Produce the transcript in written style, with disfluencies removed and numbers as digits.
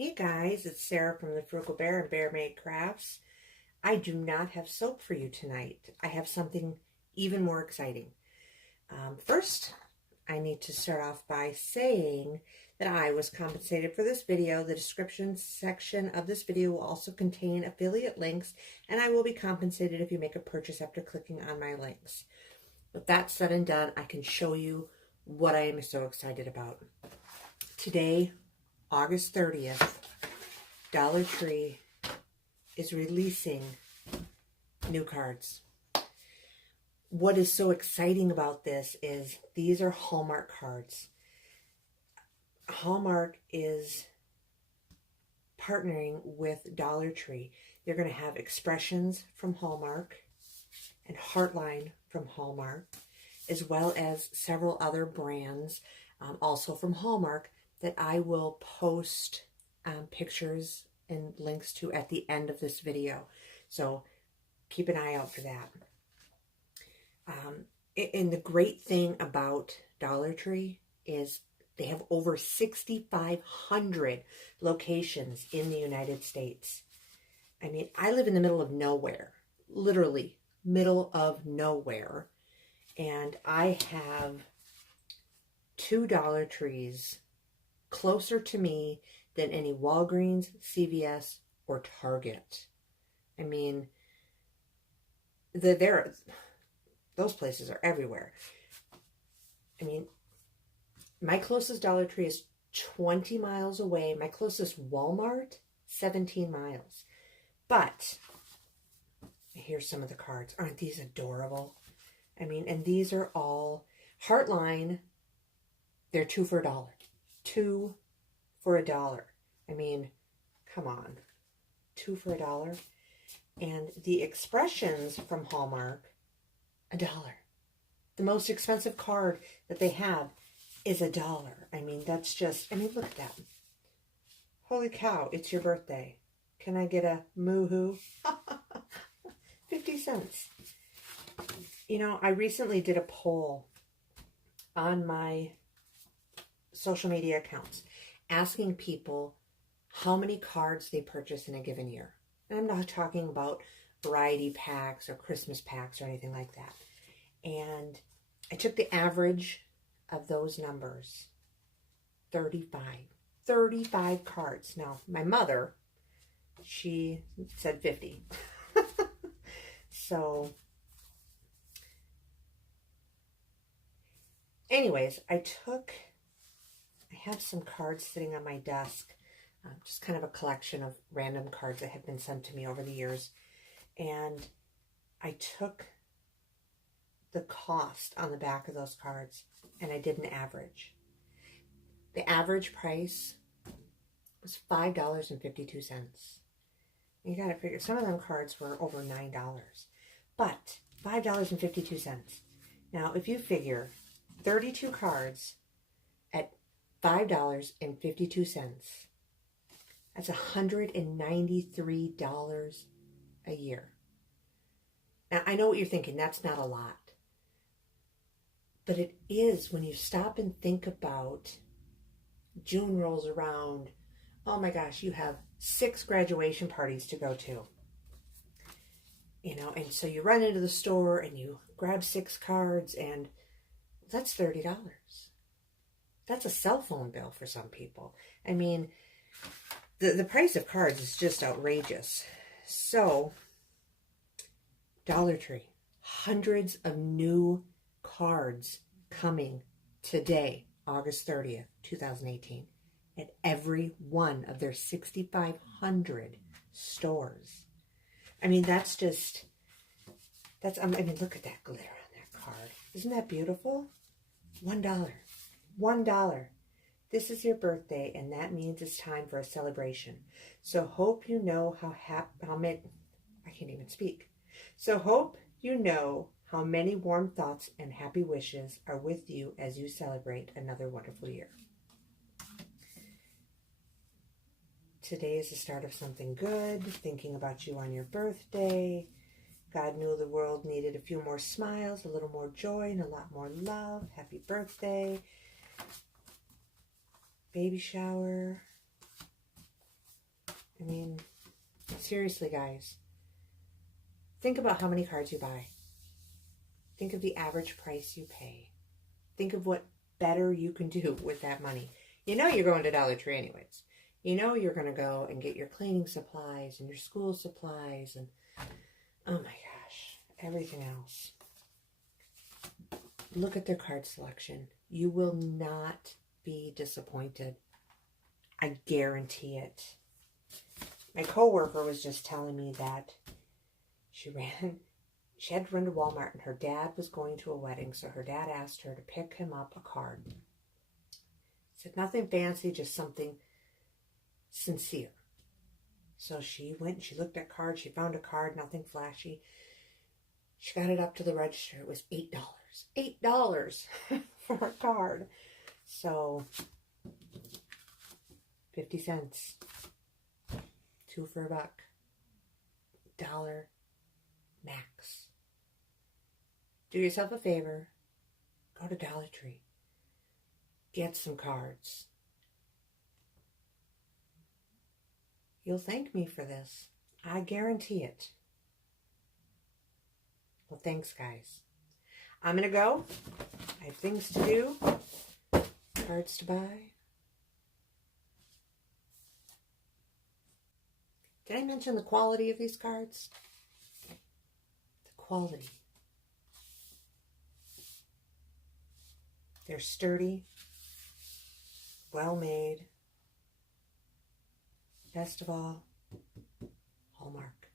Hey guys, it's Sarah from the Frugal Bear and Bear Made Crafts. I do not have soap for you tonight. I have something even more exciting. First, I need to start off by saying that I was compensated for this video. The description section of this video will also contain affiliate links, and I will be compensated if you make a purchase after clicking on my links. With that said and done, I can show you what I am so excited about. Today, August 30th, Dollar Tree is releasing new cards. What is so exciting about this is these are Hallmark cards. Hallmark is partnering with Dollar Tree. They're going to have expressions from Hallmark and Heartline from Hallmark, as well as several other brands also from Hallmark that I will post pictures and links to at the end of this video. So keep an eye out for that. And the great thing about Dollar Tree is they have over 6,500 locations in the United States. I mean, I live in the middle of nowhere, literally middle of nowhere. And I have 2 Dollar Trees closer to me than any Walgreens, CVS, or Target. I mean, those places are everywhere. I mean, my closest Dollar Tree is 20 miles away. My closest Walmart, 17 miles. But here's some of the cards. Aren't these adorable? I mean, and these are all Heartline. They're 2 for $1. 2 for $1. I mean, come on. 2 for $1. And the expressions from Hallmark, $1. The most expensive card that they have is $1. I mean, that's just, I mean, look at that. Holy cow, it's your birthday. Can I get a moo-hoo? 50 cents. You know, I recently did a poll on my social media accounts asking people how many cards they purchase in a given year. And I'm not talking about variety packs or Christmas packs or anything like that. And I took the average of those numbers, 35. 35 cards. Now, my mother, she said 50. So, anyways, I have some cards sitting on my desk, just kind of a collection of random cards that have been sent to me over the years. And I took the cost on the back of those cards and I did an average. The average price was $5.52. You got to figure, some of them cards were over $9, but $5.52. Now, if you figure 32 cards at $5.52, that's $193 a year. Now, I know what you're thinking, that's not a lot. But it is when you stop and think about June rolls around. Oh my gosh, you have 6 graduation parties to go to. You know, and so you run into the store and you grab 6 cards and that's $30. That's a cell phone bill for some people. I mean, the price of cards is just outrageous. So, Dollar Tree, hundreds of new cards coming today, August 30th, 2018, at every one of their 6,500 stores. I mean, I mean, look at that glitter on that card. Isn't that beautiful? $1. $1. This is your birthday, and that means it's time for a celebration. So hope you know how many, I can't even speak. So hope you know how many warm thoughts and happy wishes are with you as you celebrate another wonderful year. Today is the start of something good, thinking about you on your birthday. God knew the world needed a few more smiles, a little more joy, and a lot more love. Happy birthday. Baby shower. seriously, guys, think about how many cards you buy. Think of the average price you pay. Think of what better you can do with that money. You know you're going to Dollar Tree anyways. You know you're going to go and get your cleaning supplies and your school supplies and, oh my gosh, everything else. Look at their card selection. You will not be disappointed. I guarantee it. My coworker was just telling me that she had to run to Walmart and her dad was going to a wedding, so her dad asked her to pick him up a card. Said nothing fancy, just something sincere. So she went and she looked at cards. She found a card, nothing flashy. She got it up to the register. It was $8. $8 for a card. So 50 cents. 2 for $1. $1 max. Do yourself a favor. Go to Dollar Tree. Get some cards. You'll thank me for this. I guarantee it. Well, thanks, guys. I'm going to go. I have things to do. Cards to buy. Did I mention the quality of these cards? The quality. They're sturdy, well made. Best of all, Hallmark.